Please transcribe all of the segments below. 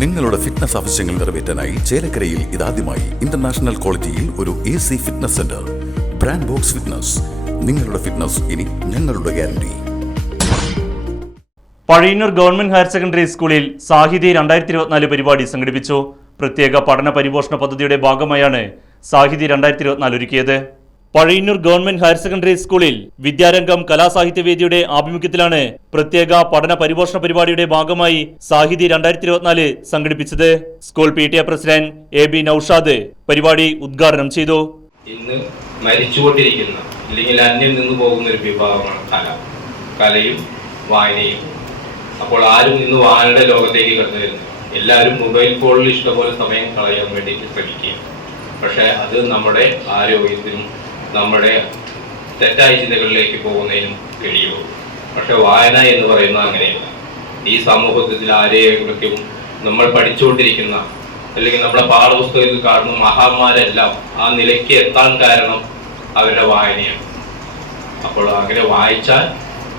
നിങ്ങളുടെ ഫിറ്റ്നസ് ആവശ്യങ്ങൾ നിറവേറ്റാനായി ചേലക്കരയിൽ ഇതാദ്യമായി ഇന്റർനാഷണൽ ക്വാളിറ്റിയിൽ ഒരു A C fitness centre brand box fitness നിങ്ങളുടെ ഫിറ്റ്നസ് ഇനി ഞങ്ങളുടെ guarantee Pazhayannur government higher secondary സ്കൂളിൽ സാഹിതി രണ്ടായിരത്തി ഇരുപത്തിനാല് പരിപാടി സംഘടിപ്പിച്ചു. പ്രത്യേക പഠന പരിപോഷണ പദ്ധതിയുടെ ഭാഗമായാണ് സാഹിതി രണ്ടായിരത്തി ഇരുപത്തിനാല് ഒരുക്കിയത്. പഴയന്നൂർ ഗവൺമെന്റ് ഹയർ സെക്കൻഡറി സ്കൂളിൽ വിദ്യാരംഗം കലാസാഹിത്യവേദിയുടെ ആഭിമുഖ്യത്തിലാണ് പ്രത്യേക പഠന പരിപോഷണ പരിപാടിയുടെ ഭാഗമായി സാഹിതി രണ്ടായിരത്തി ഇരുപത്തിനാല് സംഘടിപ്പിച്ചത്. School P T A president A B Noushad പരിപാടി ഉദ്ഘാടനം ചെയ്തു. ഇന്ന് മരിച്ചുകൊണ്ടിരിക്കുന്ന അല്ലെങ്കിൽ അന്യം നിന്ന് പോകുന്ന ഒരു വിഭാഗമാണ് കല. കലയും വായനയും. അപ്പോൾ ആരും ഇന്ന് വായനയുടെ ലോകത്തേക്ക് കടന്നു വരുന്നു എല്ലാവരും മൊബൈൽ ഫോണിൽ ഇഷ്ടംപോലെ സമയം കളയാൻ വേണ്ടിയിട്ട് ശ്രമിക്കുക പക്ഷേ അത് നമ്മുടെ ആരോഗ്യത്തിനും നമ്മുടെ തെറ്റായ ചിന്തകളിലേക്ക് പോകുന്നതിനും കഴിയുള്ളൂ. പക്ഷെ വായന എന്ന് പറയുന്നത് അങ്ങനെയല്ല. ഈ സമൂഹത്തിൽ ആരെയും നമ്മൾ പഠിച്ചുകൊണ്ടിരിക്കുന്ന അല്ലെങ്കിൽ നമ്മുടെ പാഠപുസ്തകത്തിൽ കാണുന്ന മഹാന്മാരെല്ലാം ആ നിലയ്ക്ക് എത്താൻ കാരണം അവരുടെ വായനയാണ്. അപ്പോൾ അങ്ങനെ വായിച്ചാൽ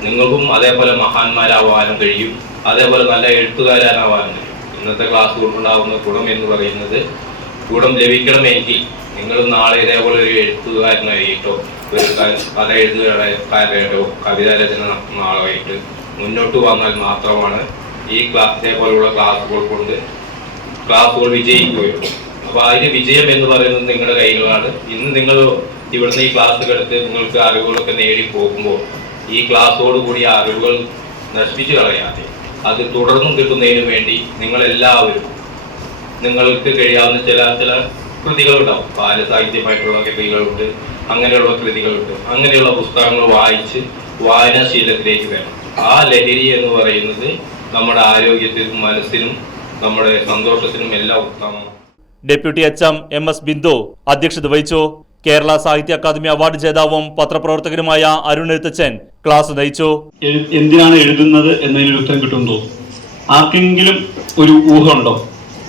നിങ്ങൾക്കും അതേപോലെ മഹാന്മാരാവാനും കഴിയും. അതേപോലെ നല്ല എഴുത്തുകാരാനാവാനും കഴിയും. ഇന്നത്തെ ക്ലാസ് കൊണ്ടുണ്ടാകുന്ന ഗുണം എന്ന് പറയുന്നത് ഗുണം ലഭിക്കണമെങ്കിൽ നിങ്ങൾ നാളെ ഇതേപോലെ ഒരു എഴുത്തുകാരനായിട്ടോ ഒരു കഥ എഴുതുകാരായിട്ടോ കവിത രചന നടത്തുന്ന ആളായിട്ട് മുന്നോട്ട് വന്നാൽ മാത്രമാണ് ഈ ക്ലാസ് ഇതേപോലുള്ള ക്ലാസ്സുകൾ കൊണ്ട് ക്ലാസ്സുകൾ വിജയിക്കുകയുള്ളൂ. അപ്പോൾ അതിന് വിജയം എന്ന് പറയുന്നത് നിങ്ങളുടെ കയ്യിലാണ് ഇന്ന് നിങ്ങൾ ഇവിടുന്ന് ഈ ക്ലാസ്സുകൾ എടുത്ത് നിങ്ങൾക്ക് അറിവുകളൊക്കെ നേടി പോകുമ്പോൾ ഈ ക്ലാസ്സോട് കൂടി അറിവുകൾ നശിപ്പിച്ചു കളയാതെ അത് തുടർന്നും കിട്ടുന്നതിന് വേണ്ടി നിങ്ങളെല്ലാവരും നിങ്ങൾക്ക് കഴിയാവുന്ന ചില ചില കൃതികളുണ്ടാവും. ബാലസാഹിത്യമായിട്ടുള്ള കൃതികളുണ്ട് അങ്ങനെയുള്ള കൃതികളുണ്ട്. അങ്ങനെയുള്ള പുസ്തകങ്ങൾ വായിച്ച് വായനാശീലത്തിലേക്ക് വേണം ആ ലഹരി എന്ന് പറയുന്നത് നമ്മുടെ ആരോഗ്യത്തിനും മനസ്സിനും നമ്മുടെ സന്തോഷത്തിനും എല്ലാം ഉത്തമമാണ്. Deputy H M M S Bindu അധ്യക്ഷത വഹിച്ചു. കേരള സാഹിത്യ അക്കാദമി അവാർഡ് ജേതാവും പത്രപ്രവർത്തകനുമായ അരുൺ എഴുത്തച്ഛൻ ക്ലാസ് നയിച്ചു. എന്തിനാണ് എഴുതുന്നത് എന്നതിനൊരു ഉത്തരം കിട്ടുമെന്ന് തോന്നുന്നു. ആർക്കെങ്കിലും ഒരു ഊഹമുണ്ടോ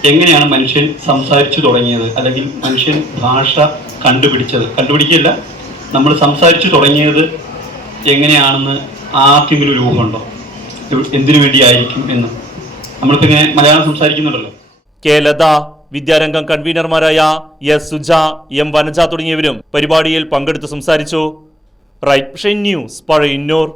എങ്ങനെയാണ് മനുഷ്യൻ സംസാരിച്ചു തുടങ്ങിയത്? അല്ലെങ്കിൽ മനുഷ്യൻ ഭാഷ കണ്ടുപിടിച്ചത്? കണ്ടുപിടിക്കില്ല നമ്മൾ സംസാരിച്ചു തുടങ്ങിയത് എങ്ങനെയാണെന്ന് ആർക്കെങ്കിലും ഒരു ഊഹമുണ്ടോ എന്തിനു വേണ്ടിയായിരിക്കും എന്ന്. നമ്മളിപ്പോൾ ഇങ്ങനെ മലയാളം സംസാരിക്കുന്നുണ്ടല്ലോ. കെ വിദ്യാരംഗം കൺവീനർമാരായ എസ് സുജ എം വനജ തുടങ്ങിയവരും പരിപാടിയിൽ പങ്കെടുത്ത് സംസാരിച്ചു. Right news Pazhayannur